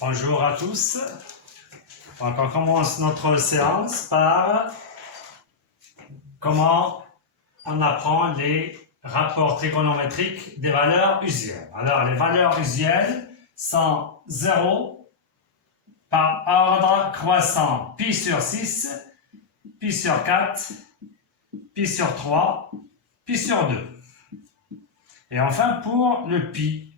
Bonjour à tous. Donc, on commence notre séance par comment on apprend les rapports trigonométriques des valeurs usuelles. Alors, les valeurs usuelles sont 0 par ordre croissant pi sur 6, pi sur 4, pi sur 3, pi sur 2. Et enfin, pour le pi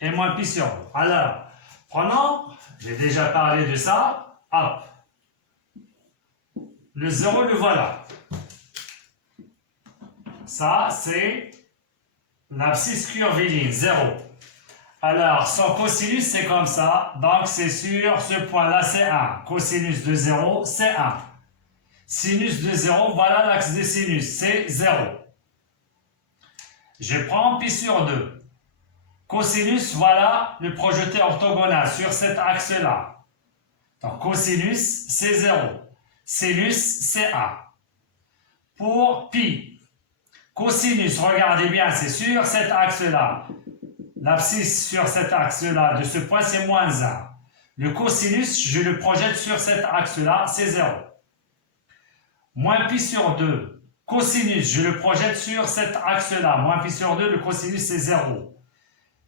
et moins pi sur 2. Alors, prenons, j'ai déjà parlé de ça, hop. Le 0, le voilà. Ça, c'est l'abscisse curviligne, 0. Alors, son cosinus, c'est comme ça. Donc, c'est sur ce point-là, c'est 1. Cosinus de 0, c'est 1. Sinus de 0, voilà l'axe des sinus, c'est 0. Je prends pi sur 2. Cosinus, voilà le projeté orthogonal sur cet axe-là. Donc, cosinus, c'est 0. Sinus, c'est 1. Pour pi, cosinus, regardez bien, c'est sur cet axe-là. L'abscisse sur cet axe-là de ce point, c'est moins 1. Le cosinus, je le projette sur cet axe-là, c'est 0. Moins pi sur 2. Cosinus, je le projette sur cet axe-là. Moins pi sur 2, le cosinus, c'est 0.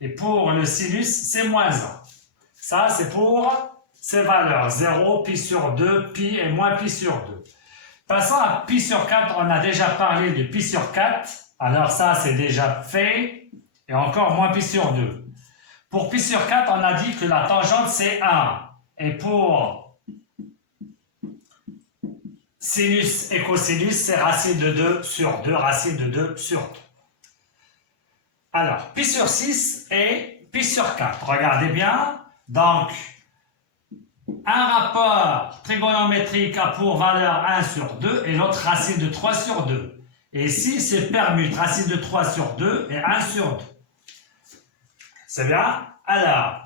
Et pour le sinus, c'est moins 1. Ça, c'est pour ces valeurs. 0, pi sur 2, pi et moins pi sur 2. Passons à pi sur 4. On a déjà parlé de pi sur 4. Alors ça, c'est déjà fait. Et encore moins pi sur 2. Pour pi sur 4, on a dit que la tangente, c'est 1. Et pour sinus et cosinus, c'est racine de 2 sur 2, racine de 2 sur 2. Alors, pi sur 6 et pi sur 4. Regardez bien. Donc, un rapport trigonométrique a pour valeur 1 sur 2 et l'autre racine de 3 sur 2. Et ici, c'est permute, racine de 3 sur 2 et 1 sur 2. C'est bien? Alors,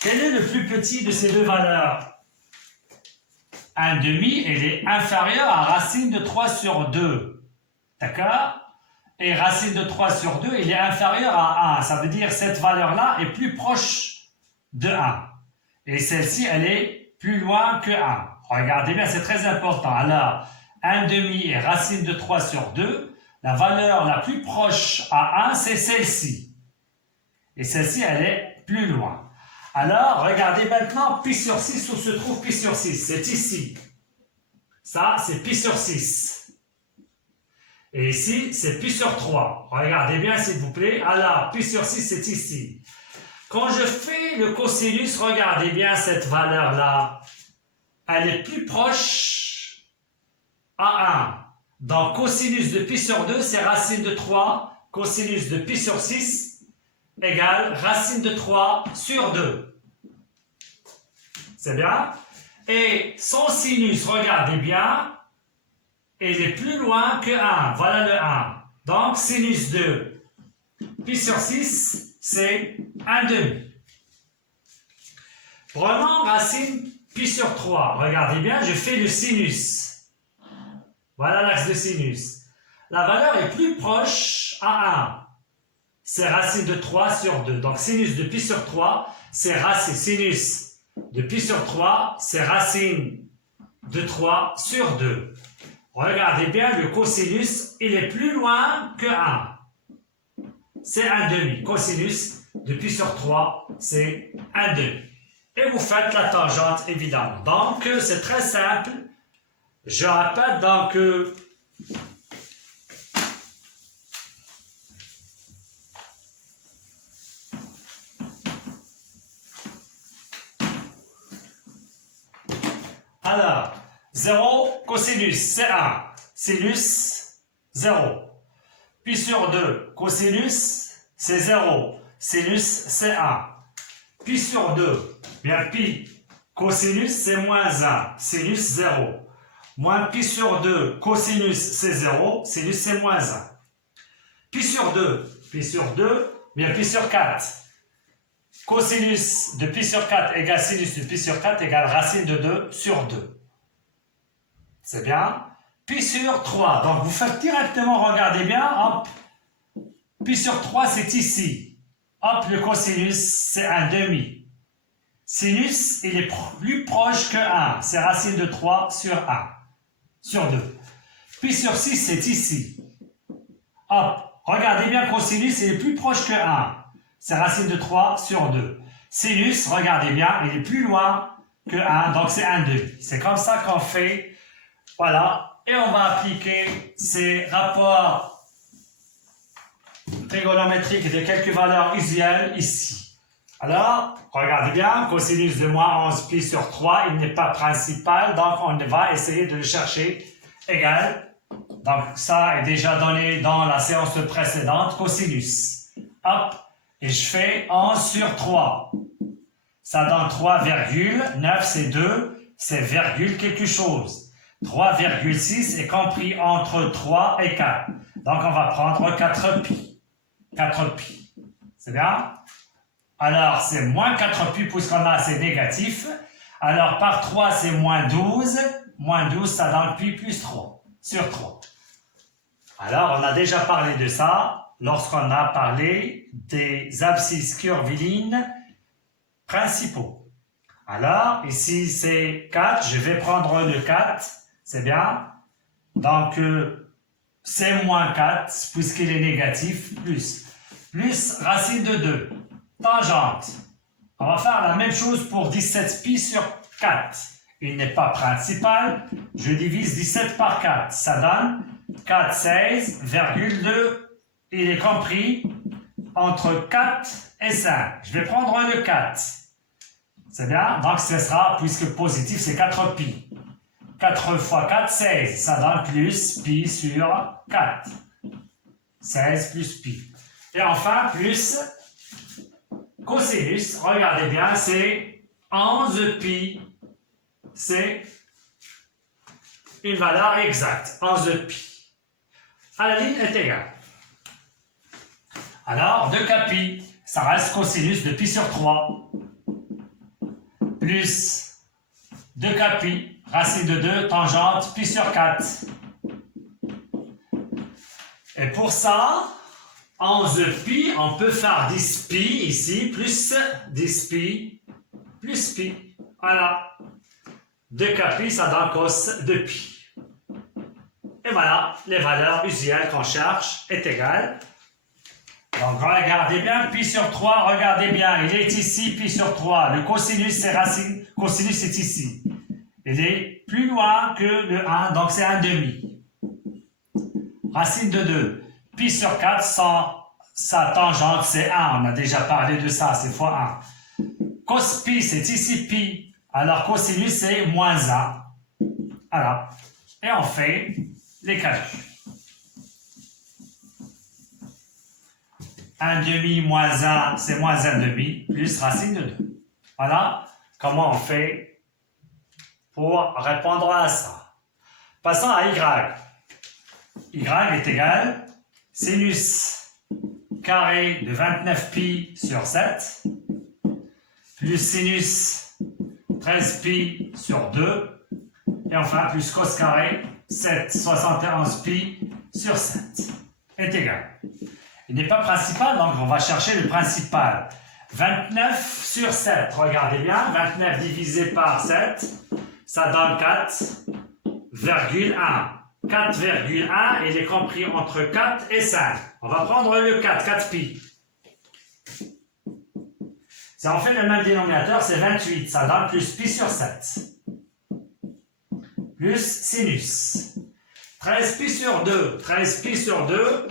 quel est le plus petit de ces deux valeurs? 1/2, elle est inférieure à racine de 3 sur 2. D'accord? Et racine de 3 sur 2, il est inférieur à 1. Ça veut dire que cette valeur-là est plus proche de 1. Et celle-ci, elle est plus loin que 1. Regardez bien, c'est très important. Alors, 1/2 et racine de 3 sur 2, la valeur la plus proche à 1, c'est celle-ci. Et celle-ci, elle est plus loin. Alors, regardez maintenant pi sur 6, où se trouve pi sur 6? C'est ici. Ça, c'est pi sur 6. Et ici, c'est pi sur 3. Regardez bien, s'il vous plaît. Alors, pi sur 6, c'est ici. Quand je fais le cosinus, regardez bien cette valeur-là. Elle est plus proche à 1. Donc, cosinus de pi sur 2, c'est racine de 3. Cosinus de pi sur 6 égale racine de 3 sur 2. C'est bien? Et son sinus, regardez bien, il est plus loin que 1. Voilà le 1. Donc, sinus de pi sur 6, c'est 1/2. Prenons racine pi sur 3. Regardez bien, je fais le sinus. Voilà l'axe de sinus. La valeur est plus proche à 1. C'est racine de 3 sur 2. Donc, sinus de pi sur 3, c'est racine. Sinus de pi sur 3, c'est racine de 3 sur 2. Regardez bien, le cosinus, il est plus loin que 1. C'est 1/2. Cosinus de pi sur 3, c'est 1/2. Et vous faites la tangente, évidemment. Donc, c'est très simple. Je répète, donc, alors, 0, cosinus, c'est 1. Sinus, 0. Pi sur 2, cosinus, c'est 0. Sinus, c'est 1. Pi sur 2, bien pi, cosinus, c'est moins 1. Sinus, 0. Moins pi sur 2, cosinus, c'est 0. Sinus, c'est moins 1. Pi sur 2, bien pi sur 4. Cosinus de pi sur 4 égale sinus de pi sur 4 égale racine de 2 sur 2. C'est bien? Pi sur 3. Donc, vous faites directement, regardez bien, hop. Pi sur 3, c'est ici. Hop, le cosinus, c'est 1/2. Sinus, il est plus proche que 1. C'est racine de 3 sur 1. Sur 2. Pi sur 6, c'est ici. Hop, regardez bien, cosinus, il est plus proche que 1. C'est racine de 3 sur 2. Sinus, regardez bien, il est plus loin que 1, donc c'est 1 demi. C'est comme ça qu'on fait. Voilà. Et on va appliquer ces rapports trigonométriques de quelques valeurs usuelles ici. Alors, regardez bien, cosinus de moins 11 pi sur 3, il n'est pas principal, donc on va essayer de le chercher égal. Donc, ça est déjà donné dans la séance précédente, cosinus. Hop, et je fais 11 sur 3. Ça donne 3,9, c'est 2, c'est virgule quelque chose. 3,6 est compris entre 3 et 4. Donc, on va prendre 4 pi. 4 pi. C'est bien? Alors, c'est moins 4 pi puisqu'on a c'est négatif. Alors, par 3, c'est moins 12. Moins 12, ça donne pi plus 3 sur 3. Alors, on a déjà parlé de ça lorsqu'on a parlé des abscisses curviligne principaux. Alors, ici, c'est 4. Je vais prendre le 4. C'est bien. Donc, c'est moins 4 puisqu'il est négatif, plus racine de 2. Tangente. On va faire la même chose pour 17 pi sur 4. Il n'est pas principal. Je divise 17 par 4. Ça donne 4, 16,2. Il est compris entre 4 et 5. Je vais prendre le 4. C'est bien. Donc, ce sera, puisque positif, c'est 4 pi. 4 fois 4, 16. Ça donne plus pi sur 4. 16 plus pi. Et enfin, plus cosinus, regardez bien, c'est 11 pi. C'est une valeur exacte, 11 pi. À la ligne est égale. Alors, 2k pi, ça reste cosinus de pi sur 3. Plus 2k pi, racine de 2, tangente, pi sur 4. Et pour ça, 11 pi, on peut faire 10 pi ici, plus 10 pi, plus pi. Voilà. 2k pi, ça donne cos de pi. Et voilà, les valeurs usuelles qu'on cherche est égales. Donc, regardez bien, pi sur 3, regardez bien, il est ici, pi sur 3. Le cosinus, c'est racine, cosinus est ici. Il est plus loin que le 1, donc c'est 1 demi. Racine de 2. Pi sur 4, sa tangente, c'est 1. On a déjà parlé de ça, c'est fois 1. Cos pi, c'est ici pi. Alors, cosinus, c'est moins 1. Voilà. Et on fait les calculs. 1 demi moins 1, c'est moins 1 demi, plus racine de 2. Voilà comment on fait pour répondre à ça. Passons à y. Y est égal sinus carré de 29 pi sur 7 plus sinus 13 pi sur 2 et enfin plus cos carré 7 71 pi sur 7 est égal. Il n'est pas principal, donc on va chercher le principal. 29 sur 7, regardez bien, 29 divisé par 7, ça donne 4,1. 4,1, il est compris entre 4 et 5. On va prendre le 4, 4 pi. Si on fait le même dénominateur, c'est 28, ça donne plus pi sur 7. Plus sinus. 13 pi sur 2, 13 pi sur 2,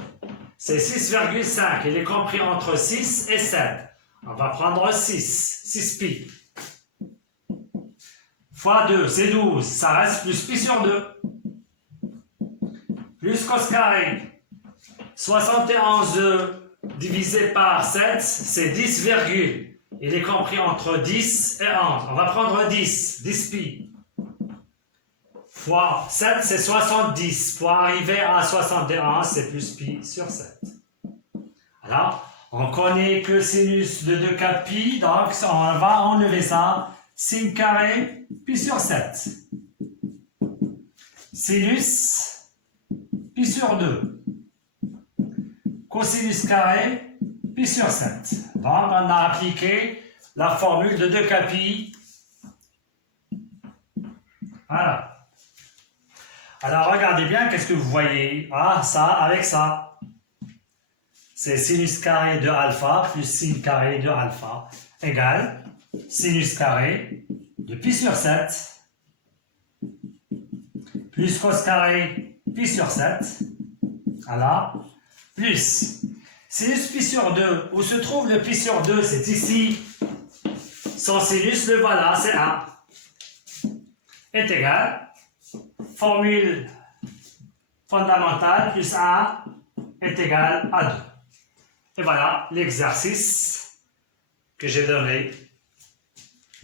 c'est 6,5. Il est compris entre 6 et 7. On va prendre 6. 6 pi. Fois 2, c'est 12. Ça reste plus pi sur 2. Plus cos carré. 71 divisé par 7, c'est 10, il est compris entre 10 et 11. On va prendre 10. 10 pi. Fois 7, c'est 70. Pour arriver à 71, c'est plus pi sur 7. Alors, on connaît que sinus de 2k pi, donc on va enlever ça. Sin carré, pi sur 7. Sinus, pi sur 2. Cosinus carré, pi sur 7. Donc, on a appliqué la formule de 2 capi. Voilà. Alors, regardez bien, qu'est-ce que vous voyez? Ah, ça avec ça. C'est sinus carré de alpha plus sin carré de alpha égale sinus carré de pi sur 7 plus cos carré pi sur 7. Voilà. Plus sinus pi sur 2. Où se trouve le pi sur 2? C'est ici. Son sinus, le voilà, c'est 1. Est égal. Formule fondamentale plus 1 est égal à 2. Et voilà l'exercice que j'ai donné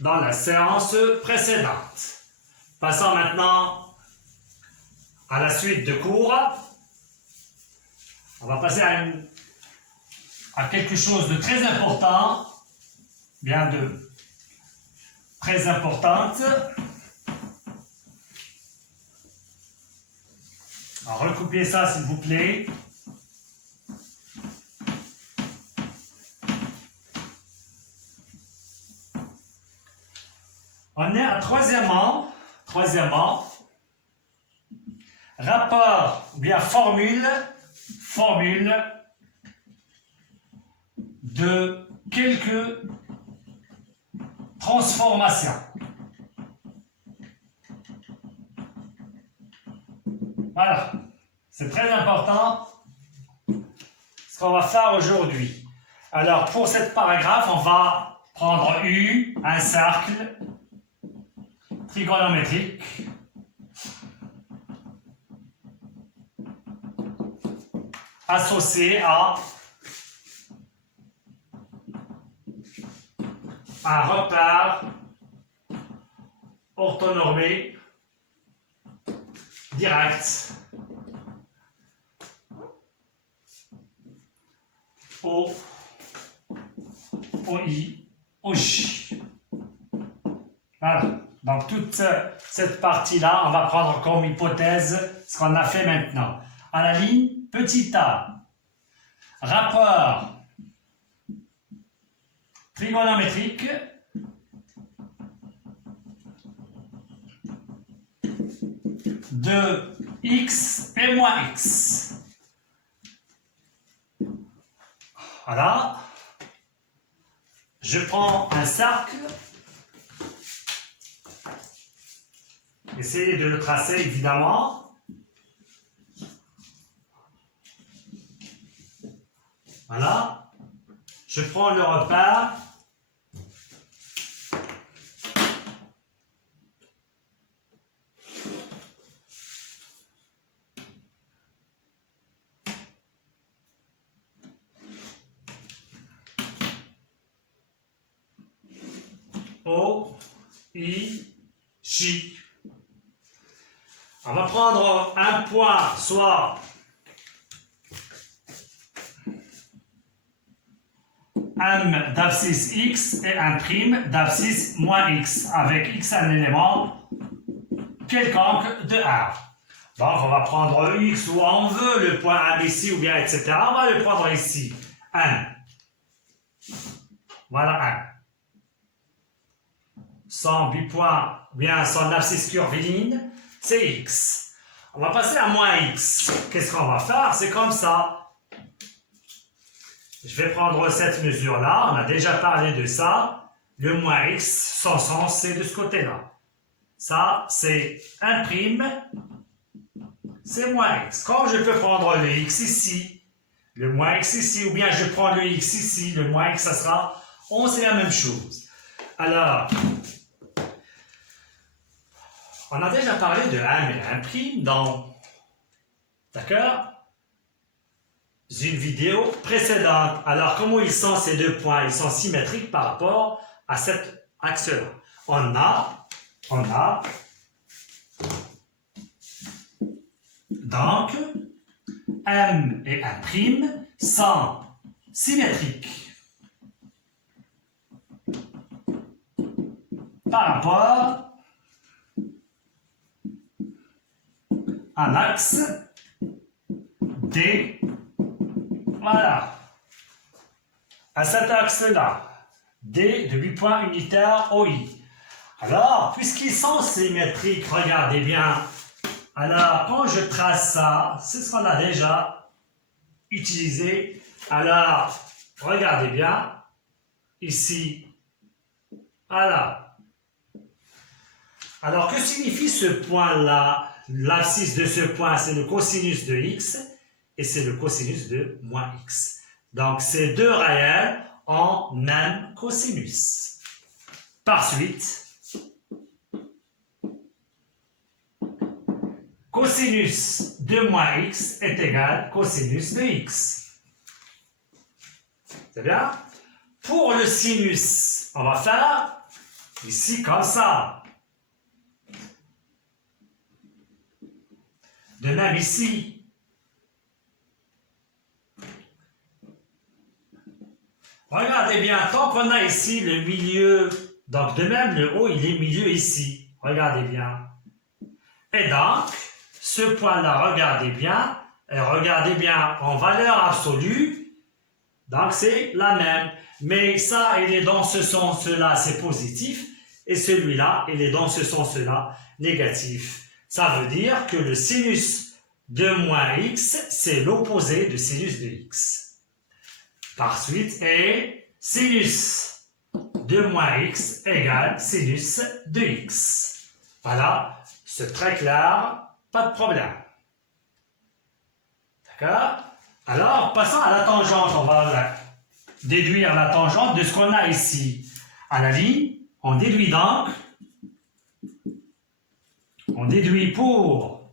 dans la séance précédente. Passons maintenant à la suite de cours. On va passer à quelque chose de très important, bien de très importante. Alors, recoupez ça s'il vous plaît. On est à troisièmement, rapport ou bien formule de quelques transformations. Voilà, c'est très important ce qu'on va faire aujourd'hui. Alors, pour cette paragraphe, on va prendre U, un cercle trigonométrique, associé à un repère orthonormé direct O, OI, OJ. Voilà. Donc, toute cette partie-là, on va prendre comme hypothèse ce qu'on a fait maintenant. À la ligne, petit a, rapport trigonométrique de x et moins x. Voilà. Je prends un cercle. Essayez de le tracer évidemment. Voilà. Je prends le repère. O, I, J. On va prendre un point, soit M d'abscisse X et un prime d'abscisse moins X, avec X un élément quelconque de R. Donc, on va prendre X où on veut, le point M ici, ou bien etc. On va le prendre ici, M. Voilà M. Son bipoint, ou bien son abscisse curviline, c'est X. On va passer à moins X. Qu'est-ce qu'on va faire? C'est comme ça. Je vais prendre cette mesure-là. On a déjà parlé de ça. Le moins X, son sens, c'est de ce côté-là. Ça, c'est 1 prime. C'est moins X. Comme je peux prendre le X ici, le moins X ici, ou bien je prends le X ici, le moins X, ça sera 11, c'est la même chose. Alors, on a déjà parlé de 1 et 1 prime dans, d'accord, une vidéo précédente. Alors, comment ils sont ces deux points? Ils sont symétriques par rapport à cet axe-là. On a donc M et 1 prime sont symétriques par rapport à l'axe D. Voilà. À cet axe-là, D de 8 points unitaires OI. Alors, puisqu'ils sont symétriques, regardez bien. Alors, quand je trace ça, c'est ce qu'on a déjà utilisé. Alors, regardez bien. Ici. Voilà. Alors, que signifie ce point-là? L'abscisse de ce point, c'est le cosinus de x et c'est le cosinus de moins x. Donc, ces deux réels ont même cosinus. Par suite, cosinus de moins x est égal à cosinus de x. C'est bien? Pour le sinus, on va faire ici comme ça. De même ici. Regardez bien, tant qu'on a ici le milieu, donc de même le haut, il est milieu ici. Regardez bien. Et donc, ce point-là, regardez bien, et regardez bien en valeur absolue, donc c'est la même. Mais ça, il est dans ce sens-là, c'est positif, et celui-là, il est dans ce sens-là, négatif. Ça veut dire que le sinus de moins x, c'est l'opposé du sinus de x. Par suite, et sinus de moins x égale sinus de x. Voilà, c'est très clair, pas de problème. D'accord? Alors, passons à la tangente. On va déduire la tangente de ce qu'on a ici. À la ligne, on déduit donc, on déduit pour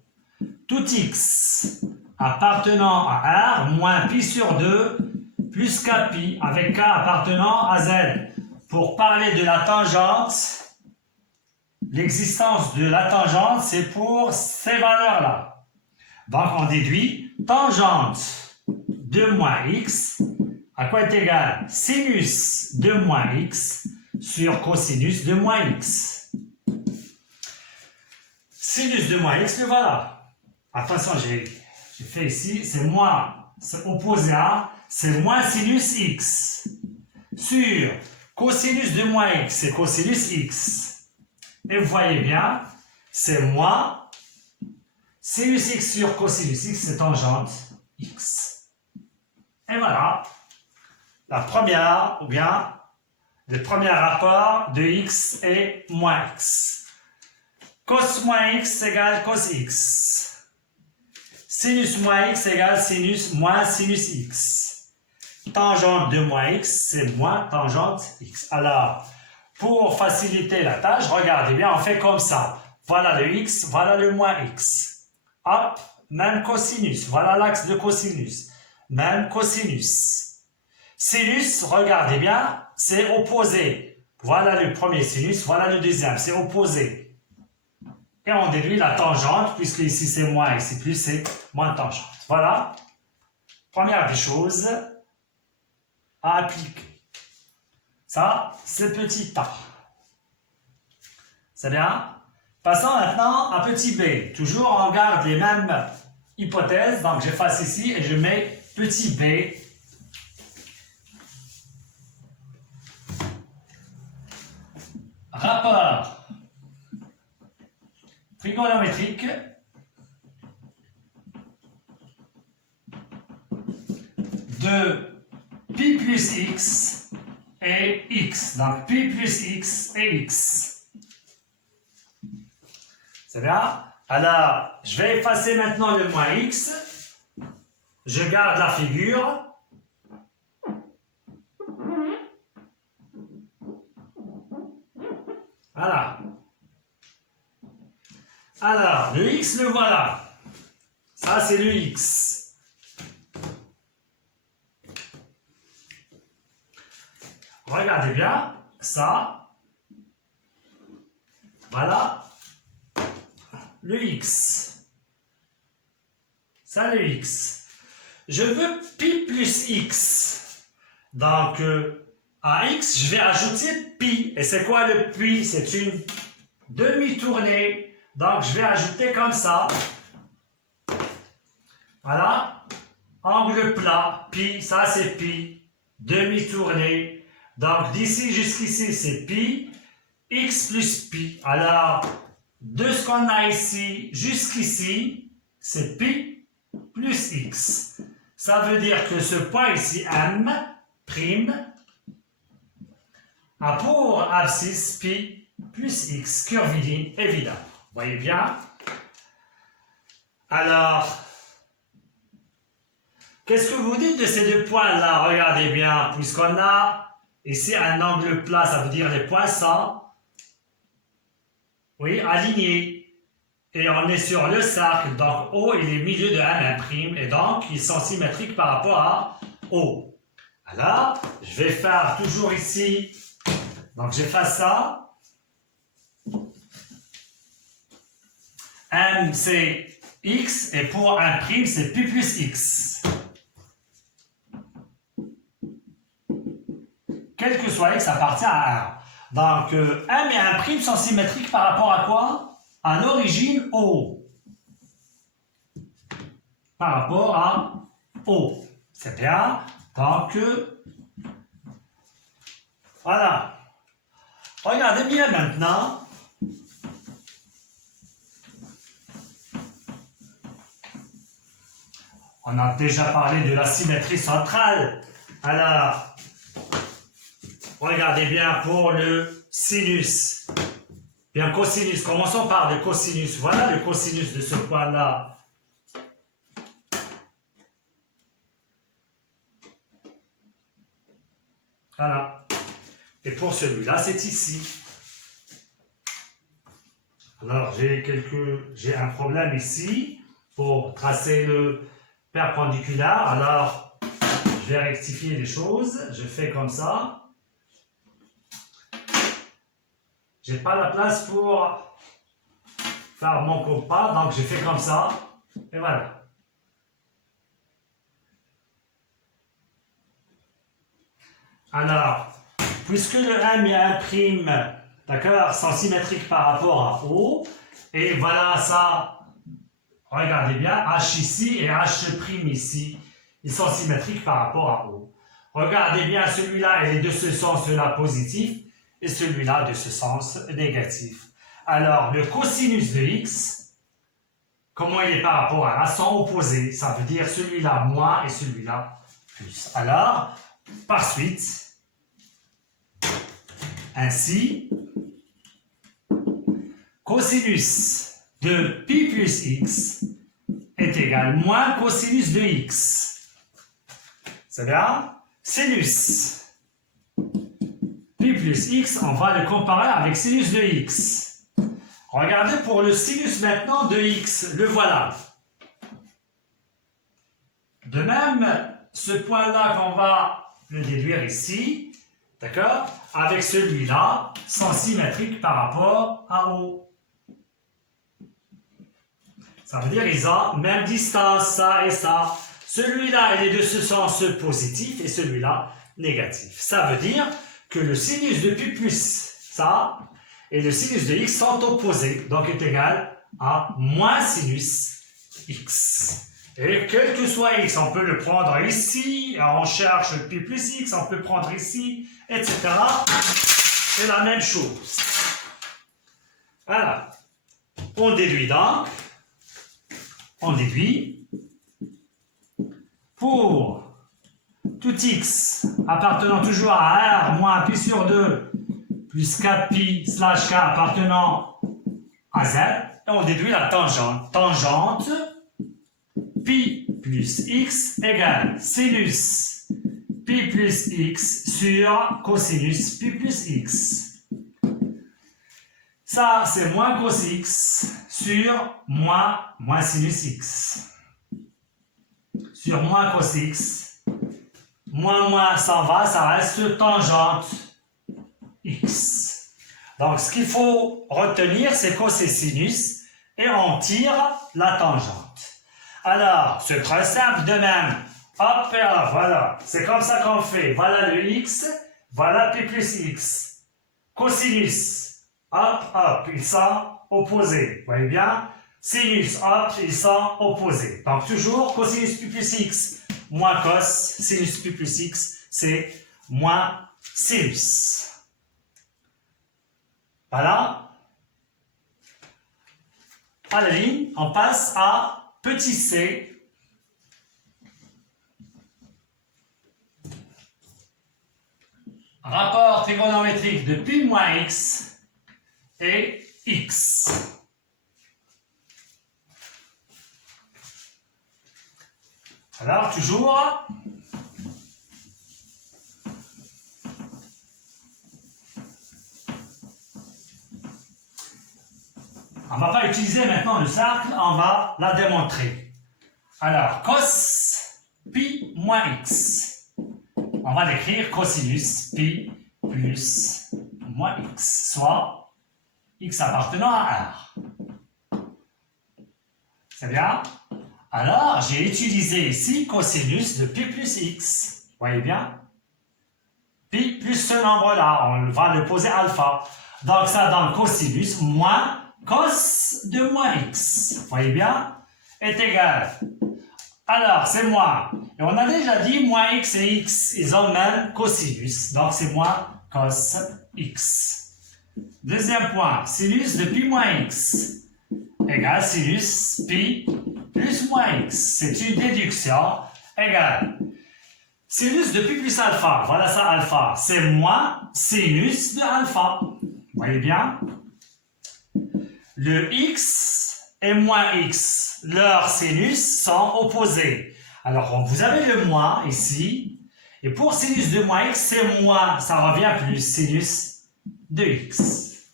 tout x appartenant à R moins pi sur 2 plus kpi avec k appartenant à z. Pour parler de la tangente, l'existence de la tangente, c'est pour ces valeurs-là. Donc, on déduit tangente de moins x, à quoi est égal sinus de moins x sur cosinus de moins x. Sinus de moins x, le voilà. Attention, j'ai fait ici, c'est moins, c'est opposé à, c'est moins sinus x. Sur cosinus de moins x, c'est cosinus x. Et vous voyez bien, c'est moins sinus x sur cosinus x, c'est tangente x. Et voilà, la première, ou bien le premier rapport de x et moins x. Cos moins x égale cos x. Sinus moins x égale sinus moins sinus x. Tangente de moins x, c'est moins tangente x. Alors, pour faciliter la tâche, regardez bien, on fait comme ça. Voilà le x, voilà le moins x. Hop, même cosinus, voilà l'axe de cosinus. Même cosinus. Sinus, regardez bien, c'est opposé. Voilà le premier sinus, voilà le deuxième, c'est opposé. Et on déduit la tangente, puisque ici c'est moins, ici plus c'est moins tangente. Voilà. Première des choses à appliquer. Ça, c'est petit a. C'est bien? Passons maintenant à petit b. Toujours, on garde les mêmes hypothèses. Donc, j'efface ici et je mets petit b. Rapport trigonométrique de pi plus x et x. Donc, pi plus x et x. C'est bien? Alors, je vais effacer maintenant le moins x. Je garde la figure. Voilà. Alors, le x, le voilà. Ça, c'est le x. Regardez bien, ça. Voilà. Le x. Ça, le x. Je veux pi plus x. Donc, à x, je vais ajouter pi. Et c'est quoi le pi? C'est une demi-tournée. Donc, je vais ajouter comme ça. Voilà. Angle plat, pi, ça c'est pi. Demi-tournée. Donc, d'ici jusqu'ici, c'est pi, x plus pi. Alors, de ce qu'on a ici jusqu'ici, c'est pi plus x. Ça veut dire que ce point ici, M', a pour abscisse pi plus x, curviligne, évident. Vous voyez bien? Alors, qu'est-ce que vous dites de ces deux points-là? Regardez bien, puisqu'on a ici un angle plat, ça veut dire les points sont, oui, alignés. Et on est sur le cercle, donc O il est milieu de M', et donc ils sont symétriques par rapport à O. Alors, je vais faire toujours ici, donc j'efface ça. M c'est X, et pour 1', c'est pi plus X. Quel que soit X appartient à 1. Donc, M et 1' sont symétriques par rapport à quoi? À l'origine O. Par rapport à O. C'est bien. Donc, voilà. Regardez bien maintenant. On a déjà parlé de la symétrie centrale. Alors, regardez bien pour le sinus. Bien, cosinus. Commençons par le cosinus. Voilà le cosinus de ce point-là. Voilà. Et pour celui-là, c'est ici. Alors, j'ai un problème ici pour tracer le perpendiculaire. Alors, je vais rectifier les choses. Je fais comme ça. J'ai pas la place pour faire mon compas, donc je fais comme ça. Et voilà. Alors, puisque le M et 1', d'accord, sont symétriques par rapport à O, et voilà ça, regardez bien, H ici et H' ici, ils sont symétriques par rapport à O. Regardez bien, celui-là, il est de ce sens-là positif, et celui-là de ce sens négatif. Alors, le cosinus de x, comment il est par rapport à là, sont opposés. Ça veut dire celui-là moins et celui-là plus. Alors, par suite, ainsi, cosinus de pi plus x est égal moins cosinus de x. C'est bien? Sinus pi plus x, on va le comparer avec sinus de x. Regardez pour le sinus maintenant de x, le voilà. De même, ce point-là qu'on va le déduire ici, d'accord, avec celui-là, sont symétriques par rapport à O. Ça veut dire qu'ils ont même distance, ça et ça. Celui-là, il est de ce sens positif et celui-là négatif. Ça veut dire que le sinus de pi plus ça et le sinus de x sont opposés, donc est égal à moins sinus x. Et quel que soit x, on peut le prendre ici, on cherche pi plus x, on peut prendre ici, etc. C'est la même chose. Voilà. On déduit donc, pour tout x appartenant toujours à R moins pi sur 2 plus 4pi slash k appartenant à z, et on déduit la tangente. Tangente pi plus x égale sinus pi plus x sur cosinus pi plus x. Ça, c'est moins cos x sur moins sinus x. Sur moins cos x, moins s'en va, ça reste tangente x. Donc, ce qu'il faut retenir, c'est cos et sinus, et on tire la tangente. Alors, c'est très simple de même. Hop et là, voilà. C'est comme ça qu'on fait. Voilà le x, voilà pi plus x. Cosinus, hop, hop, ils sont opposés. Vous voyez bien? Sinus, hop, ils sont opposés. Donc, toujours cosinus pi plus x moins cos, sinus pi plus x, c'est moins sinus. Voilà. À la ligne, on passe à petit c. Rapport trigonométrique de pi moins x et x. Alors, toujours, on ne va pas utiliser maintenant le cercle, on va la démontrer. Alors, cos pi moins x. On va l'écrire cosinus pi plus moins x, soit x appartenant à R. C'est bien? Alors, j'ai utilisé ici cosinus de pi plus x. Vous voyez bien? Pi plus ce nombre-là, on va le poser alpha. Donc, ça donne cosinus moins cos de moins x. Vous voyez bien? Est égal. Alors, c'est moins. Et on a déjà dit moins x et x, ils ont le même cosinus. Donc, c'est moins cos x. Deuxième point, sinus de pi moins x égale sinus pi plus moins x. C'est une déduction égale sinus de pi plus alpha. Voilà ça, alpha. C'est moins sinus de alpha. Vous voyez bien? Le x et moins x, leurs sinus sont opposés. Alors, vous avez le moins ici. Et pour sinus de moins x, c'est moins. Ça revient plus sinus de x.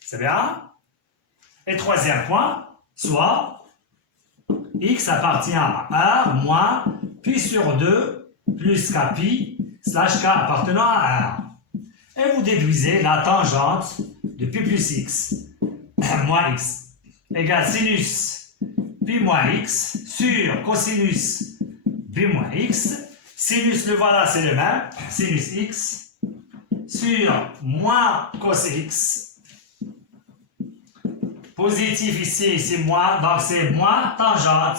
C'est bien? Et troisième point, soit x appartient à R moins pi sur 2 plus k pi slash k appartenant à R. Et vous déduisez la tangente de pi plus x moins x égale sinus pi moins x sur cosinus pi moins x. Sinus, le voilà, c'est le même, sinus x sur moins cos x. Positif ici, c'est moins, donc c'est moins tangente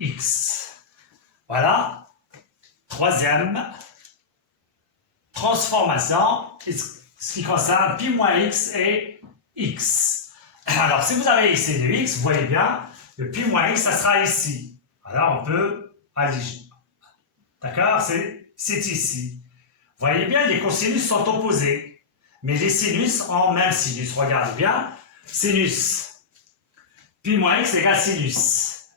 x. Voilà. Troisième transformation, ce qui concerne pi moins x et x. Alors, si vous avez ici de x, vous voyez bien, le pi moins x, ça sera ici. Alors, on peut alléger. D'accord? C'est ici. Vous voyez bien, les cosinus sont opposés. Mais les sinus ont même sinus. Regardez bien. Sinus. Pi moins x égale sinus.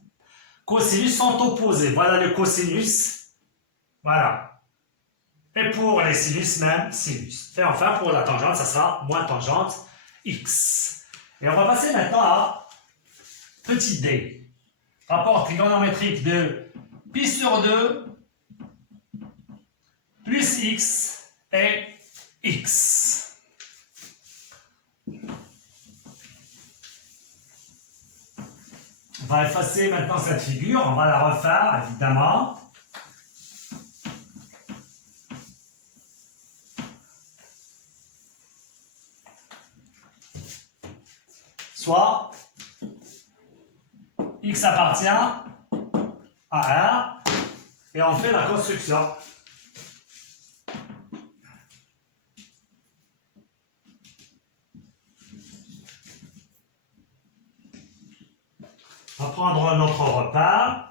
Cosinus sont opposés. Voilà le cosinus. Voilà. Et pour les sinus, même sinus. Et enfin, pour la tangente, ça sera moins tangente x. Et on va passer maintenant à petit d. Rapport trigonométrique de pi sur 2 plus x et x. On va effacer maintenant cette figure, on va la refaire évidemment. Soit x appartient à R et on fait la construction. On va prendre notre repère.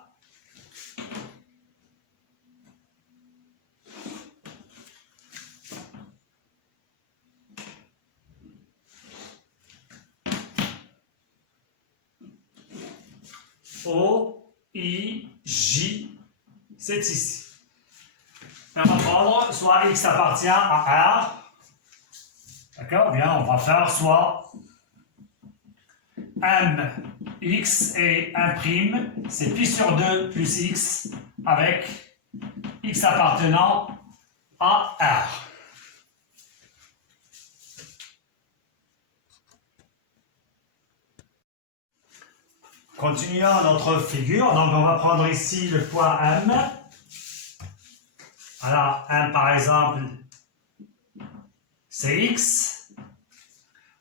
O, I, J, c'est ici. Et on va prendre soit x appartient à R. D'accord? Bien, on va faire soit M, x et 1 prime, c'est pi sur 2 plus x avec x appartenant à R. Continuons notre figure, donc on va prendre ici le point M. Alors, M par exemple, c'est x.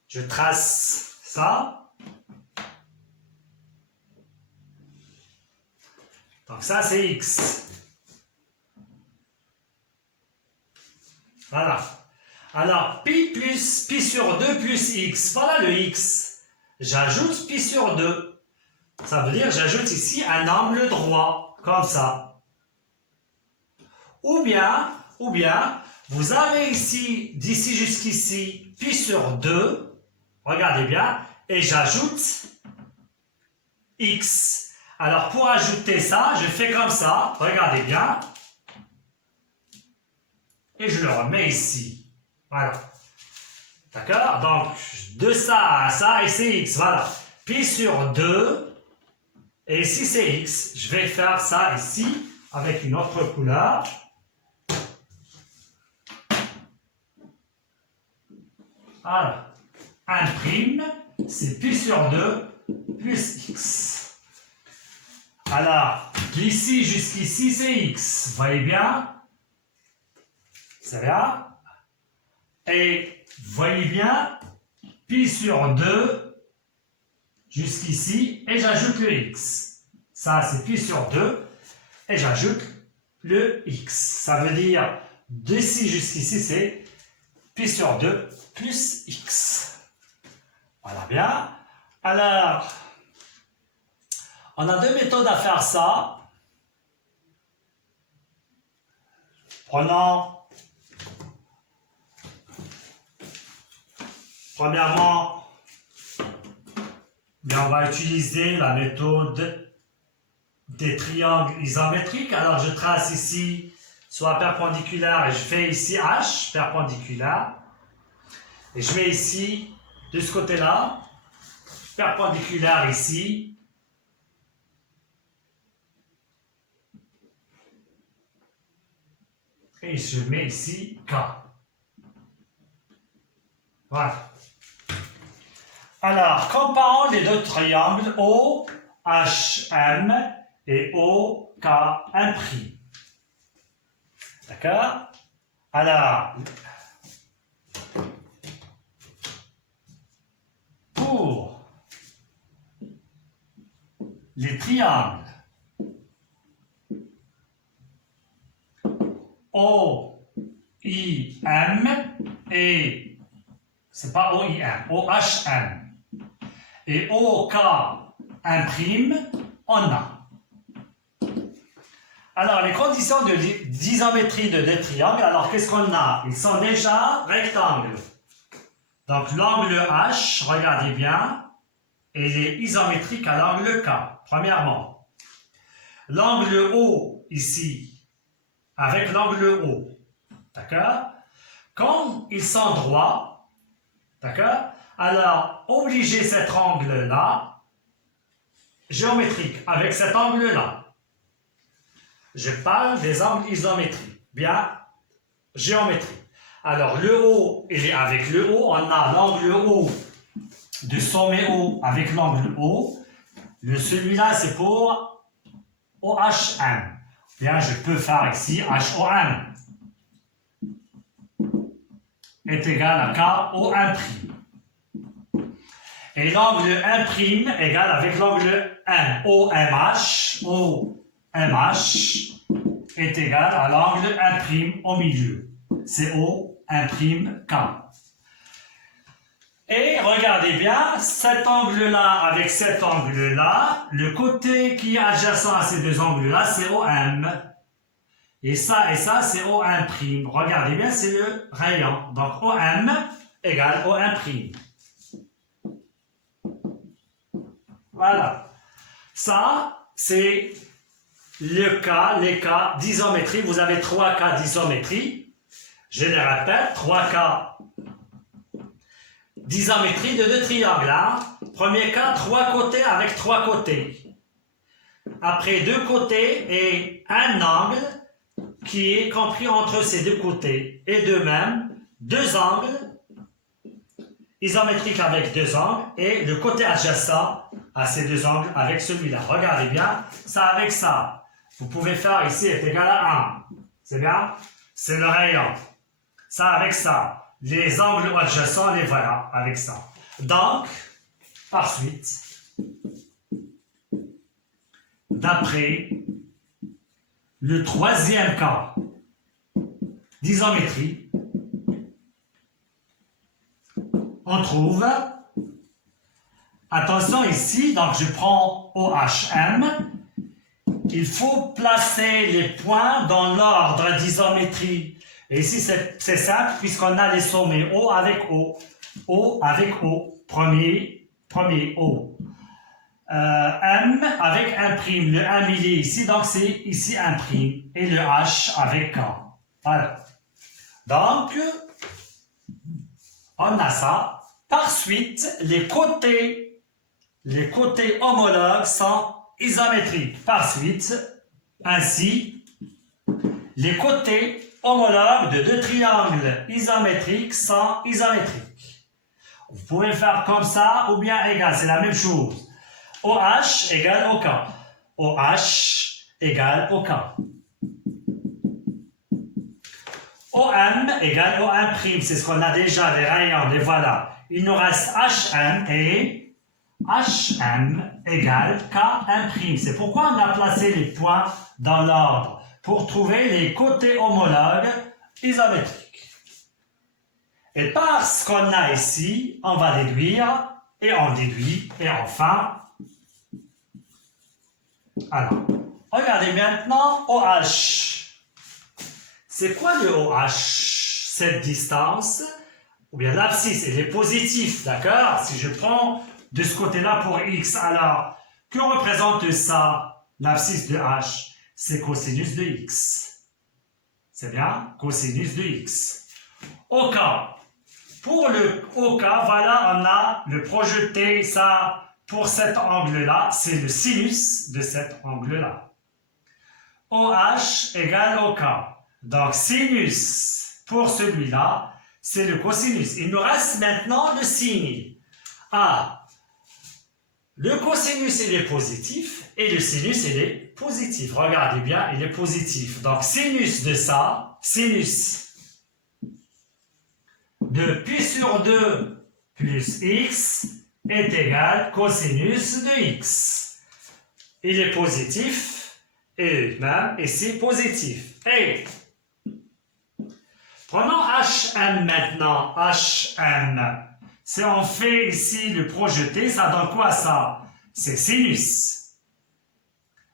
Je trace ça. Donc ça, c'est x. Voilà. Alors, pi sur 2 plus x. Voilà le x. J'ajoute pi sur 2. Ça veut dire que j'ajoute ici un angle droit, comme ça. Ou bien, vous avez ici, d'ici jusqu'ici, pi sur 2. Regardez bien. Et j'ajoute x. Alors, pour ajouter ça, je fais comme ça. Regardez bien. Et je le remets ici. Voilà. D'accord? Donc, de ça à ça, et c'est x. Voilà. Pi sur 2. Et ici, c'est x. Je vais faire ça ici, avec une autre couleur. Voilà. 1 prime, c'est pi sur 2 plus x. Alors, d'ici jusqu'ici, c'est x. Vous voyez bien? C'est là. Et vous voyez bien, pi sur 2 jusqu'ici, et j'ajoute le x. Ça, c'est pi sur 2, et j'ajoute le x. Ça veut dire, d'ici jusqu'ici, c'est pi sur 2 plus x. Voilà bien. Alors, on a deux méthodes à faire ça. Prenons, premièrement, on va utiliser la méthode des triangles isométriques. Alors, je trace ici soit perpendiculaire et je fais ici H, perpendiculaire. Et je mets ici, de ce côté-là, perpendiculaire ici. Et je mets ici K. Voilà. Alors, comparons les deux triangles OHM et OK'I'. D'accord? Alors, pour les triangles OIM et c'est pas OIM, OHM et OK'I', on a. Alors, les conditions d'isométrie de deux triangles, alors qu'est-ce qu'on a? Ils sont déjà rectangles. Donc, l'angle H, regardez bien, il est isométrique à l'angle K, premièrement. L'angle O, ici, avec l'angle O, d'accord? Quand ils sont droits, d'accord? Alors, obligez cet angle-là, géométrique, avec cet angle-là. Je parle des angles isométriques, bien, géométrique. Alors, le haut, il est avec le haut, on a l'angle haut de sommet haut avec l'angle haut. Celui-là, c'est pour OHM. Bien, je peux faire ici HOM est égal à KO'I'. Et l'angle 1' égal avec l'angle 1. OMH est égal à l'angle 1' au milieu. C'est O''K. Et regardez bien, cet angle-là avec cet angle-là, le côté qui est adjacent à ces deux angles-là, c'est OM. Et ça, c'est O''. Regardez bien, c'est le rayon. Donc, OM égale O''. Voilà. Ça, c'est les cas d'isométrie. Vous avez 3 cas d'isométrie. Je les répète, 3 cas d'isométrie de deux triangles. Hein? Premier cas, 3 côtés avec 3 côtés. Après 2 côtés et un angle qui est compris entre ces 2 côtés. Et de même, 2 angles isométriques avec 2 angles et le côté adjacent à ces 2 angles avec celui-là. Regardez bien, ça avec ça. Vous pouvez faire ici est égal à 1. C'est bien? C'est le rayon. Ça avec ça. Les angles adjacents, les voilà avec ça. Donc, par suite, d'après le troisième cas d'isométrie, on trouve, attention ici, donc je prends OHM, il faut placer les points dans l'ordre d'isométrie. Et ici, c'est simple, puisqu'on a les sommets O avec O. O avec O, premier O. M avec un prime, le 1 milli ici, donc c'est ici un prime. Et le H avec K. Voilà. Donc, on a ça. Par suite, les côtés homologues sont isométriques. Par suite, ainsi, les côtés homologues de deux triangles isométriques sont isométriques. Vous pouvez le faire comme ça ou bien égal, c'est la même chose. OH égale OK. OH égale OK. OM égale OM', c'est ce qu'on a déjà, les rayons, les voilà. Il nous reste HM et HM égale K'. C'est pourquoi on a placé les points dans l'ordre, pour trouver les côtés homologues isométriques. Et parce qu'on a ici, on va déduire, et on déduit, et enfin, alors, regardez maintenant OH. C'est quoi le OH? Cette distance, ou bien l'abscisse, elle est positive, d'accord? Si je prends de ce côté-là pour X, alors, que représente ça, l'abscisse de H? C'est cosinus de X. C'est bien? Cosinus de X. OK. Pour le OK, voilà, on a le projeté, ça, pour cet angle-là, c'est le sinus de cet angle-là. OH égale OK. Donc, sinus pour celui-là, c'est le cosinus. Il nous reste maintenant le signe. Ah, le cosinus, il est positif et le sinus, il est positif. Regardez bien, il est positif. Donc, sinus de ça, sinus de pi sur 2 plus x est égal cosinus de x. Il est positif et même ici positif. Et prenons HM maintenant. HM. Si on fait ici le projeté, ça donne quoi ça? C'est sinus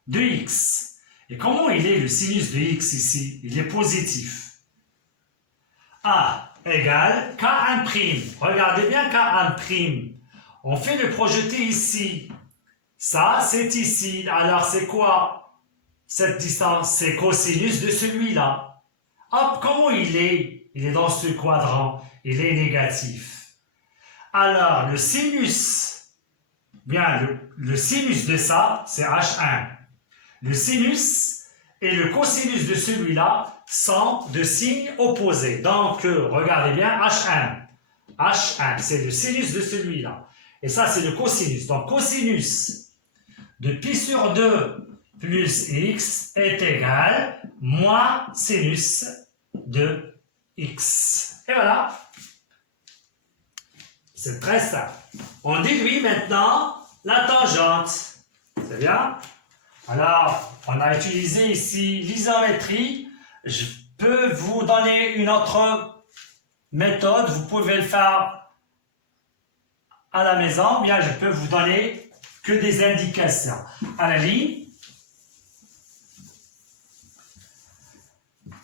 de x. Et comment il est le sinus de x ici? Il est positif. A égale K'. Regardez bien K'. On fait le projeté ici. Ça, c'est ici. Alors, c'est quoi cette distance? C'est cosinus de celui-là. Hop, comment il est? Il est dans ce quadrant. Il est négatif. Alors, le sinus, bien, le sinus de ça, c'est H1. Le sinus et le cosinus de celui-là sont de signes opposés. Donc, regardez bien, H1. H1, c'est le sinus de celui-là. Et ça, c'est le cosinus. Donc, cosinus de pi sur 2 plus x est égal moins sinus de x. Et voilà. C'est très simple. On déduit maintenant la tangente. C'est bien? Alors, on a utilisé ici l'isométrie. Je peux vous donner une autre méthode. Vous pouvez le faire à la maison. Bien, je peux vous donner que des indications. À la ligne.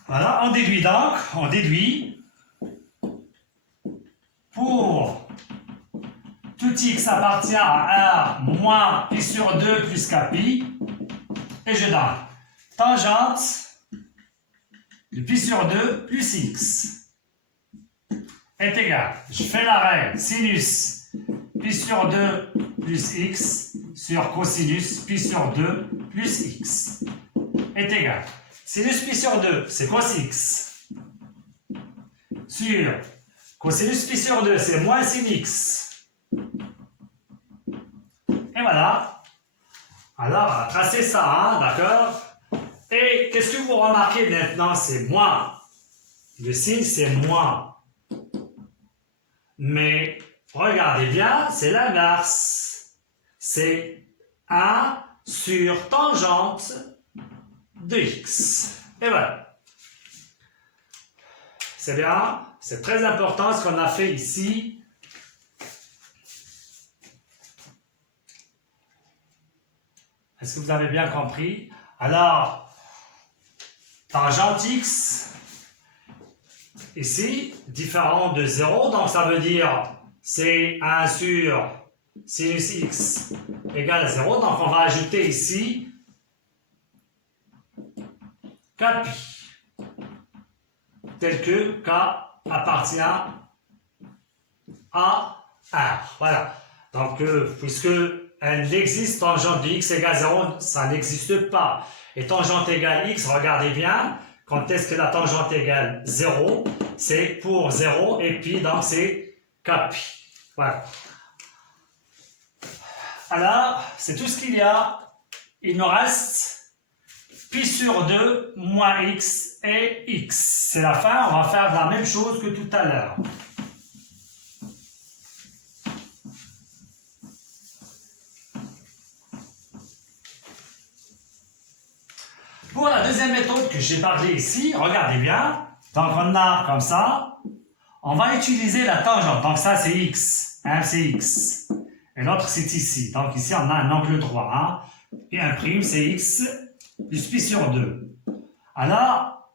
Voilà, on déduit donc. On déduit pour tout x appartient à R moins pi sur 2 plus kpi. Et je donne tangente de pi sur 2 plus x est égal. Je fais la règle. Sinus pi sur 2 plus x sur cosinus pi sur 2 plus x est égal. Sinus pi sur 2, c'est cos x. Sur cosinus pi sur 2, c'est moins sin x. Et voilà. Alors, tracez ça, hein, d'accord? Et qu'est-ce que vous remarquez maintenant? C'est moins. Le signe, c'est moins. Mais, regardez bien, c'est l'inverse. C'est 1 sur tangente de x. Et voilà. C'est bien. C'est très important ce qu'on a fait ici. Est-ce que vous avez bien compris? Alors, tangente x, ici, différent de 0, donc ça veut dire c'est 1 sur sinus x égale à 0, donc on va ajouter ici kpi, tel que k appartient à R. Voilà. Donc, puisque elle existe, tangente de x égale 0, ça n'existe pas. Et tangente égale x, regardez bien, quand est-ce que la tangente égale 0? C'est pour 0, et puis donc c'est kpi. Voilà. Alors, c'est tout ce qu'il y a. Il nous reste pi sur 2 moins x et x. C'est la fin, on va faire la même chose que tout à l'heure. Pour la deuxième méthode que j'ai parlé ici, regardez bien. Donc on a comme ça, on va utiliser la tangente. Donc ça c'est x, un c'est x, et l'autre c'est ici. Donc ici on a un angle droit, hein? Et un prime c'est x plus pi sur 2. Alors,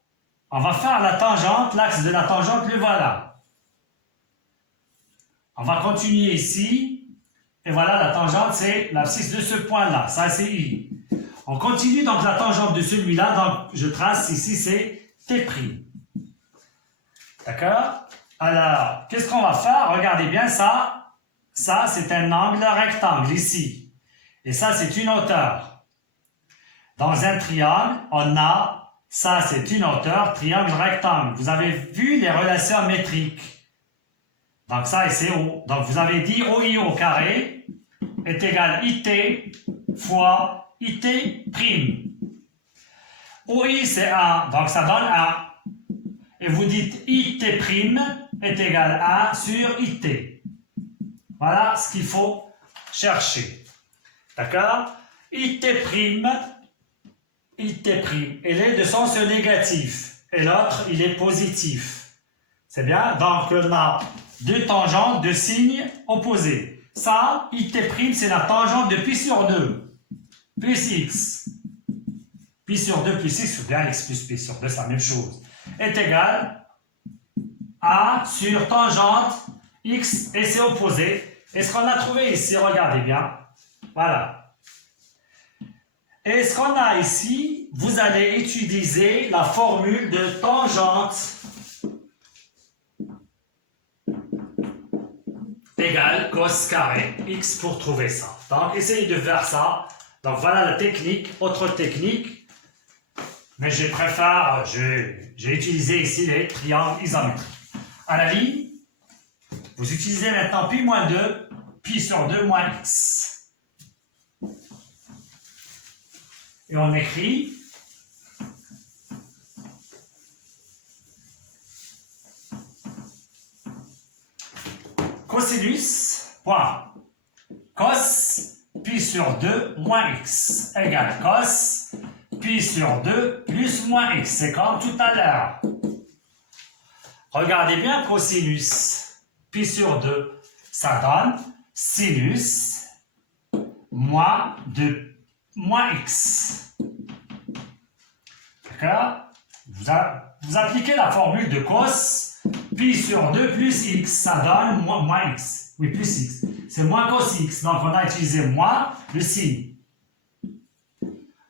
on va faire la tangente, l'axe de la tangente, le voilà. On va continuer ici, et voilà la tangente c'est l'abscisse de ce point-là, ça c'est i. On continue donc la tangente de celui-là, donc je trace ici, c'est T'. D'accord? Alors, qu'est-ce qu'on va faire? Regardez bien ça. Ça, c'est un angle rectangle ici. Et ça, c'est une hauteur. Dans un triangle, on a, ça c'est une hauteur, triangle rectangle. Vous avez vu les relations métriques. Donc ça, et c'est O. Donc vous avez dit OI au carré est égal IT fois IT prime. OI c'est 1, donc ça donne 1. Et vous dites IT prime est égal à 1 sur IT. Voilà ce qu'il faut chercher. D'accord? IT prime, il est de sens négatif. Et l'autre, il est positif. C'est bien? Donc on a deux tangentes de signes opposés. Ça, IT prime, c'est la tangente de pi sur 2. Plus x, pi sur 2 plus x, ou bien x plus pi sur 2, c'est la même chose, est égal à sur tangente x, et c'est opposé. Et ce qu'on a trouvé ici, regardez bien, voilà. Et ce qu'on a ici, vous allez utiliser la formule de tangente égale cos carré x pour trouver ça. Donc, essayez de faire ça. Donc voilà la technique, autre technique, mais je préfère, j'ai utilisé ici les triangles isométriques. À la ligne, vous utilisez maintenant pi moins 2, pi sur 2 moins x. Et on écrit cosinus, point, cos pi sur 2 moins x égale cos pi sur 2 plus moins x. C'est comme tout à l'heure. Regardez bien cosinus pi sur 2. Ça donne sinus moins 2 moins x. D'accord? Vous appliquez la formule de cos pi sur 2 plus x. Ça donne moins x. Oui, plus x. C'est moins cos x. Donc, on a utilisé moins le signe.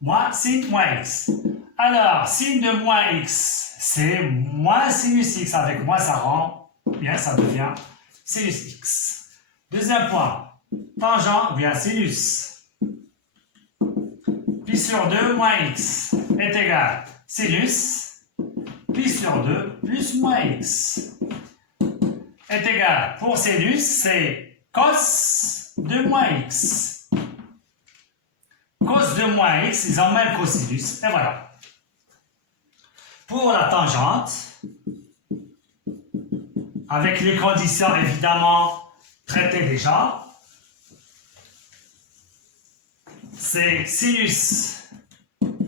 Moins sin moins x. Alors, sin de moins x, c'est moins sinus x. Avec moins, ça rend bien, ça devient sinus x. Deuxième point. Tangent, bien sinus. Pi sur 2 moins x est égal sinus pi sur 2 plus moins x est égal, pour sinus, c'est cos de moins x. Cos de moins x, ils ont même cosinus, et voilà. Pour la tangente, avec les conditions évidemment traitées déjà, c'est sinus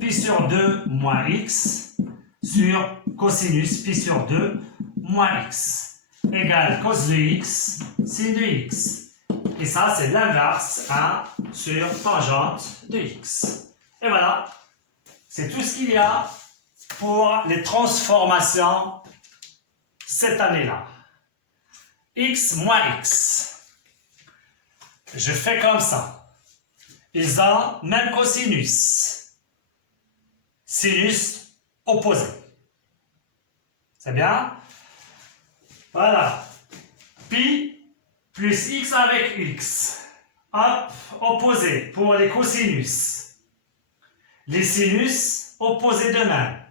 pi sur 2 moins x sur cosinus pi sur 2 moins x égale cos de x, sin de x. Et ça, c'est l'inverse 1 sur tangente de x. Et voilà, c'est tout ce qu'il y a pour les transformations cette année-là. X moins x. Je fais comme ça. Ils ont même cosinus. Sinus opposé. C'est bien? Voilà. Pi plus x avec x. Hop, opposé pour les cosinus. Les sinus opposés de même.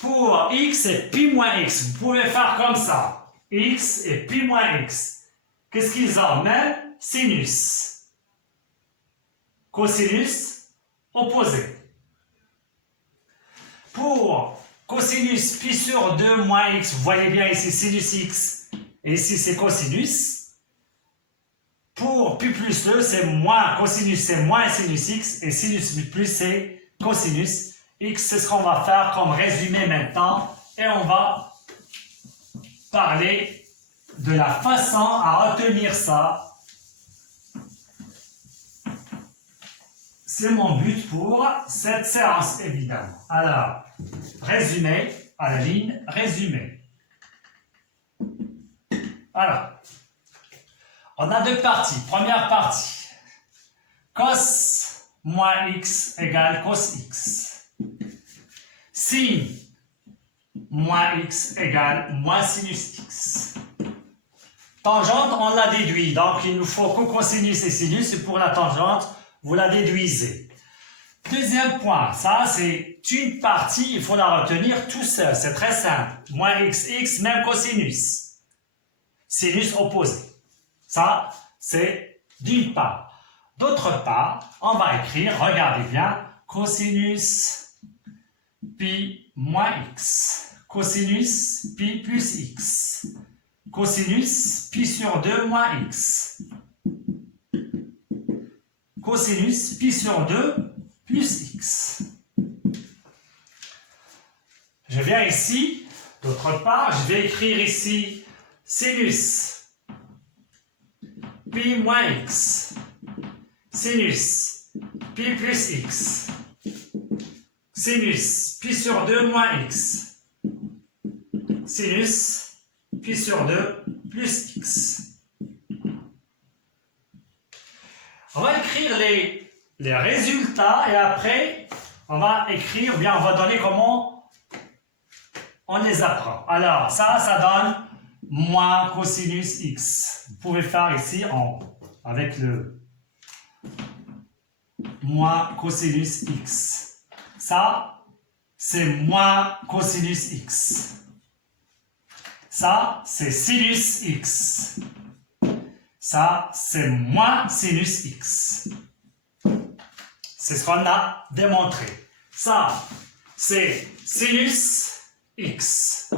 Pour x et pi moins x, vous pouvez faire comme ça. X et pi moins x. Qu'est-ce qu'ils ont? Même sinus. Cosinus opposé. Pour cosinus pi sur 2 moins x, vous voyez bien ici sinus x et ici c'est cosinus. Pour pi plus 2, c'est moins cosinus, c'est moins sinus x et sinus plus c'est cosinus x. C'est ce qu'on va faire comme résumé maintenant et on va parler de la façon à retenir ça. C'est mon but pour cette séance, évidemment. Alors, résumé, à la ligne, résumé. Alors, on a deux parties. Première partie, cos moins x égale cos x. Sin moins x égale moins sinus x. Tangente, on l'a déduit. Donc, il nous faut cosinus et sinus. Et pour la tangente, vous la déduisez. Deuxième point, ça c'est une partie, il faut la retenir tout seul. C'est très simple. Moins x, même cosinus. Sinus opposé. Ça, c'est d'une part. D'autre part, on va écrire, regardez bien, cosinus pi moins x. Cosinus pi plus x. Cosinus pi sur 2 moins x. Cosinus pi sur 2 plus x. Je viens ici, d'autre part, je vais écrire ici sinus pi moins x. Sinus pi plus x. Sinus pi sur 2 moins x. Sinus pi sur 2 plus x. On va écrire les résultats et après, on va écrire, ou bien on va donner comment on les apprend. Alors, ça donne moins cosinus x. Vous pouvez faire ici avec le moins cosinus x. Ça, c'est moins cosinus x. Ça, c'est sinus x. Ça, c'est moins sinus x. C'est ce qu'on a démontré. Ça, c'est sinus x.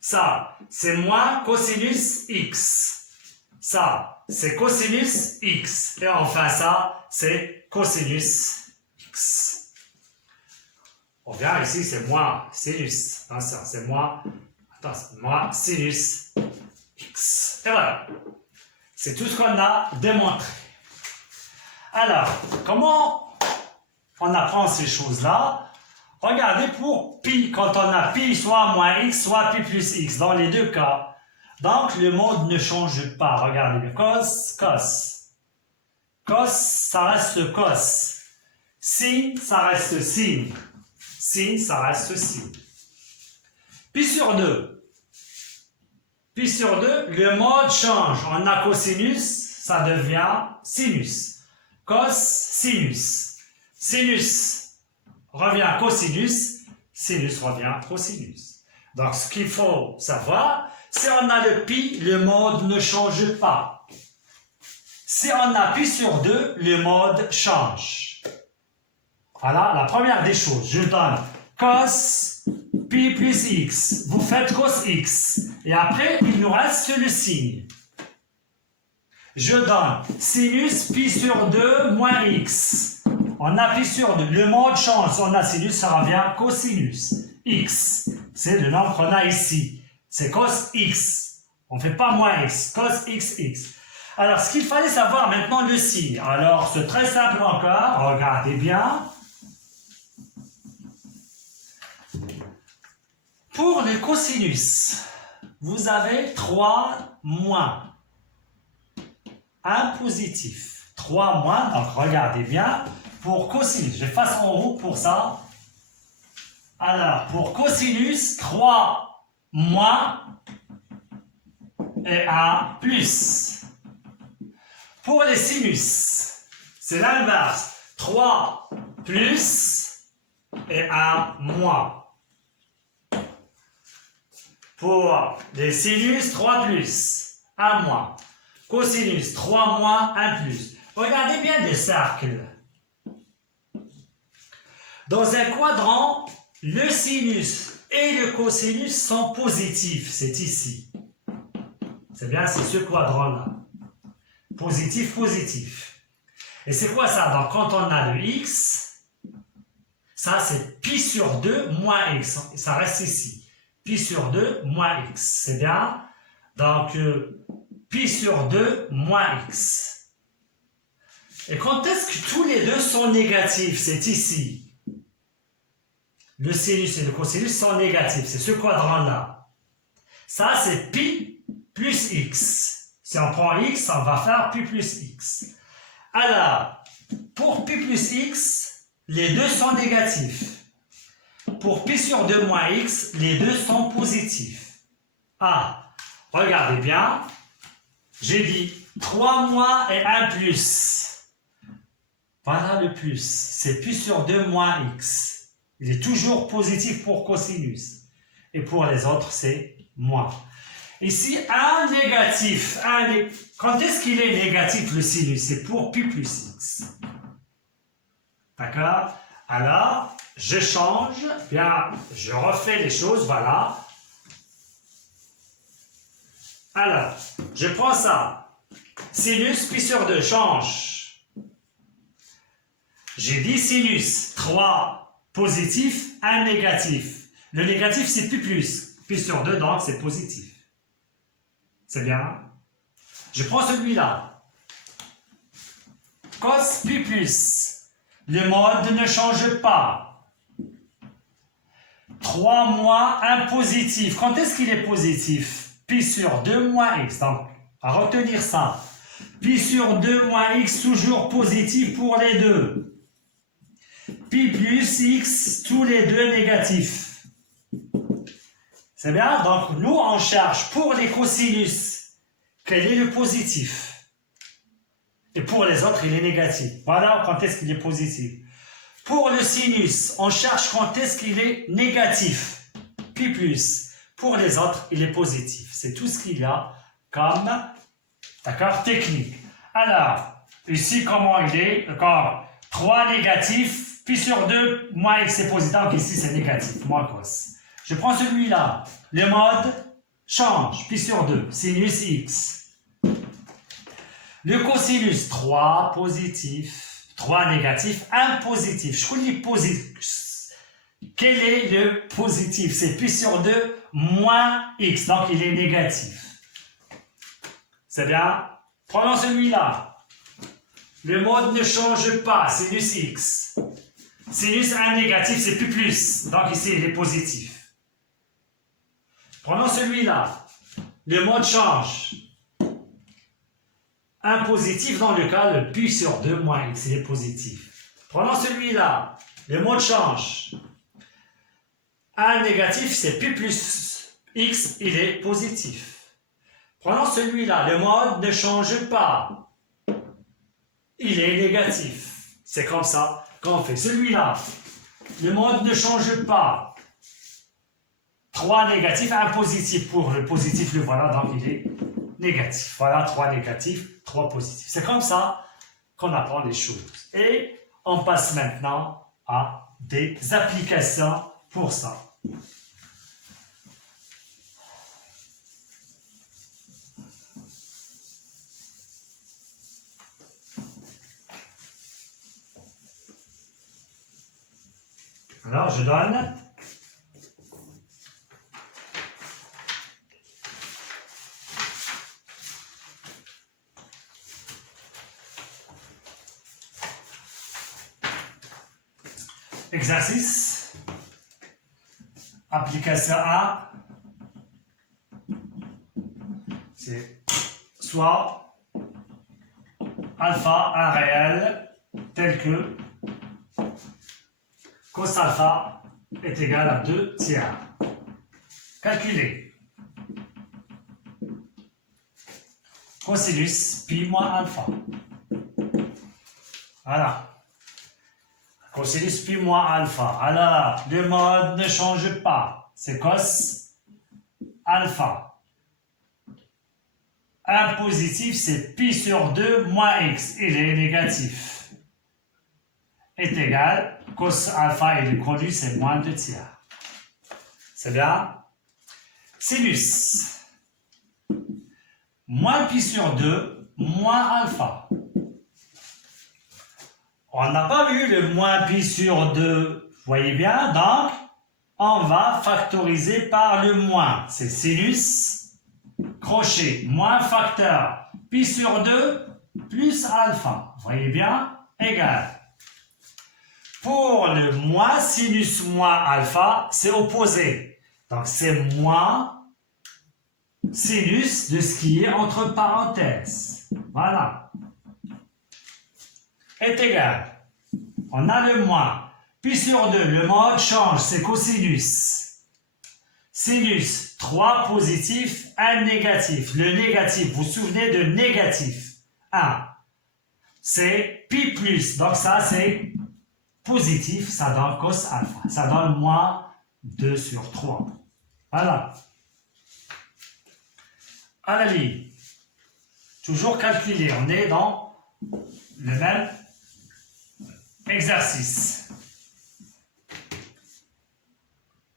Ça, c'est moins cosinus x. Ça, c'est cosinus x. Et enfin, ça, c'est cosinus x. On vient ici, c'est moins sinus. Attention, c'est moins sinus x. Et voilà. C'est tout ce qu'on a démontré. Alors, comment on apprend ces choses-là? Regardez pour pi, quand on a pi soit moins x, soit pi plus x, dans les deux cas. Donc, le mode ne change pas. Regardez bien. Cos, cos. Cos, ça reste cos. Sin, ça reste sin. Sin, ça reste sin. Pi sur 2. Pi sur 2, le mode change. On a cosinus, ça devient sinus. Cos, sinus. Sinus revient cosinus, sinus revient cosinus. Donc, ce qu'il faut savoir, si on a le pi, le mode ne change pas. Si on a pi sur 2, le mode change. Voilà la première des choses. Je donne cos pi plus x. Vous faites cos x. Et après, il nous reste le signe. Je donne sinus pi sur 2 moins x. On a pi sur 2. Le mode change. Si on a sinus, ça revient cosinus. X. C'est le nombre qu'on a ici. C'est cos x. On ne fait pas moins x. Cos x, x. Alors, ce qu'il fallait savoir maintenant, le signe. Alors, c'est très simple encore. Regardez bien. Pour le cosinus, vous avez 3 moins. 1 positif. 3 moins, donc regardez bien. Pour cosinus, je fasse en haut pour ça. Alors, pour cosinus, 3 moins et 1 plus. Pour les sinus, c'est l'inverse. 3 plus et 1 moins. Pour les sinus, 3 plus, 1 moins. Cosinus, 3 moins, 1 plus. Regardez bien des cercles. Dans un quadrant, le sinus et le cosinus sont positifs. C'est ici. C'est bien, c'est ce quadrant-là. Positif, positif. Et c'est quoi ça? Donc, quand on a le x, ça c'est pi sur 2 moins x. Ça reste ici. Pi sur 2 moins x. C'est bien? Donc, pi sur 2 moins x. Et quand est-ce que tous les deux sont négatifs? C'est ici. Le sinus et le cosinus sont négatifs. C'est ce quadrant-là. Ça, c'est pi plus x. Si on prend x, on va faire pi plus x. Alors, pour pi plus x, les deux sont négatifs. Pour pi sur 2 moins x, les deux sont positifs. Ah, regardez bien. J'ai dit 3 moins et 1 plus. Voilà le plus. C'est pi sur 2 moins x. Il est toujours positif pour cosinus. Et pour les autres, c'est moins. Ici, un négatif. Quand est-ce qu'il est négatif, le sinus? C'est pour pi plus x. D'accord? Alors, je change. Bien, je refais les choses. Voilà. Alors, je prends ça. Sinus, pi sur 2, change. J'ai dit sinus, 3 positif, 1 négatif. Le négatif, c'est pi plus. Pi sur 2, donc c'est positif. C'est bien. Je prends celui-là. Cos pi plus. Le mode ne change pas. 3 moins 1 positif. Quand est-ce qu'il est positif? Pi sur 2 moins x. Donc, à retenir ça. Pi sur 2 moins x, toujours positif pour les deux. Pi plus x, tous les deux négatifs. C'est bien? Donc, nous, on cherche pour les cosinus, quel est le positif? Et pour les autres, il est négatif. Voilà quand est-ce qu'il est positif. Pour le sinus, on cherche quand est-ce qu'il est négatif. Pi plus. Pour les autres, il est positif. C'est tout ce qu'il y a comme, d'accord, technique. Alors, ici, comment il est? D'accord, 3 négatifs. Pi sur 2, moins x c'est positif, donc ici c'est négatif, moins cos. Je prends celui-là, le mode change, pi sur 2, sinus x. Le cosinus, 3 positif, 3 négatif, 1 positif. Je vous dis positif. Quel est le positif? C'est pi sur 2, moins x, donc il est négatif. C'est bien? Prenons celui-là. Le mode ne change pas, sinus x. Sinus 1 négatif, c'est pi plus. Donc ici, il est positif. Prenons celui-là. Le mode change. 1 positif dans le cas, le pi sur 2 moins x, il est positif. Prenons celui-là. Le mode change. 1 négatif, c'est pi plus x, il est positif. Prenons celui-là. Le mode ne change pas. Il est négatif. C'est comme ça qu'on fait. Celui-là, le mode ne change pas. 3 négatifs, 1 positif. Pour le positif, le voilà, donc il est négatif. Voilà, 3 négatifs, 3 positifs. C'est comme ça qu'on apprend les choses. Et on passe maintenant à des applications pour ça. Alors, je donne Exercice. Application A. C'est soit alpha, un réel, tel que cos alpha est égal à 2 tiers. Calculer. Cosinus pi moins alpha. Voilà. Cosinus pi moins alpha. Alors, le mode ne change pas. C'est cos alpha. 1 positif, c'est pi sur 2 moins x. Il est négatif. Est égal, cos alpha, il est connu, c'est moins 2 tiers. C'est bien? Sinus. Moins pi sur 2, moins alpha. On n'a pas vu le moins pi sur 2. Vous voyez bien? Donc, on va factoriser par le moins. C'est sinus, crochet, moins facteur, pi sur 2, plus alpha. Vous voyez bien? Égal. Pour le moins sinus moins alpha, c'est opposé. Donc, c'est moins sinus de ce qui est entre parenthèses. Voilà. Est égal. On a le moins. Pi sur 2, le mode change, c'est cosinus. Sinus, 3 positifs, 1 négatif. Le négatif, vous vous souvenez de négatif. 1. C'est pi plus. Donc ça, c'est positif. Ça donne cos alpha. Ça donne moins 2 sur 3. Voilà. À la ligne. Toujours calculer. On est dans le même exercice.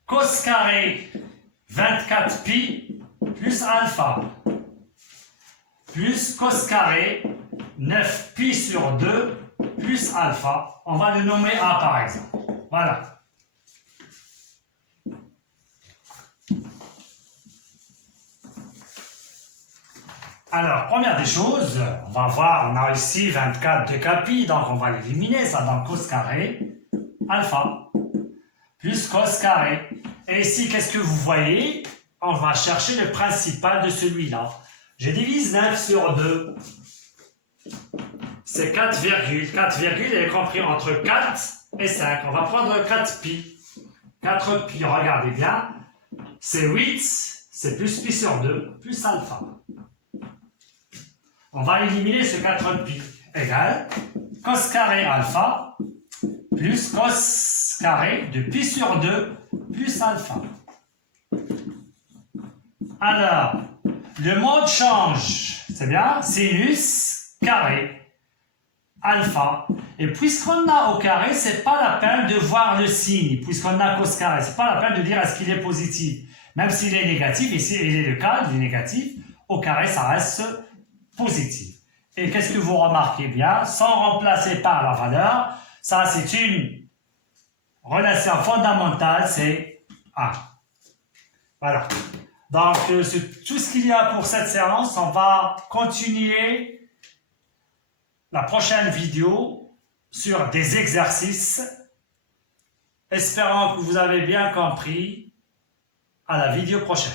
Cos carré 24 pi plus alpha plus cos carré 9 pi sur 2 plus alpha. On va le nommer A par exemple. Voilà. Alors, première des choses, on va voir, on a ici 24 de pi, donc on va l'éliminer, ça donne cos carré alpha plus cos carré. Et ici, qu'est-ce que vous voyez? On va chercher le principal de celui-là. Je divise 9 sur 2. C'est 4 virgules. 4 virgules est compris entre 4 et 5. On va prendre 4 pi. 4 pi, regardez bien. C'est 8, c'est plus pi sur 2, plus alpha. On va éliminer ce 4 pi. Égal cos carré alpha plus cos carré de pi sur 2 plus alpha. Alors, le mode change. C'est bien? Sinus carré alpha. Et puisqu'on a au carré, c'est pas la peine de voir le signe. Puisqu'on a cos carré, c'est pas la peine de dire est-ce qu'il est positif. Même s'il est négatif, ici il est le cas, il est négatif, au carré ça reste positif. Et qu'est-ce que vous remarquez bien? Sans remplacer par la valeur, ça c'est une relation fondamentale, c'est A. Voilà. Donc, c'est tout ce qu'il y a pour cette séance. On va continuer la prochaine vidéo sur des exercices. Espérant que vous avez bien compris. À la vidéo prochaine.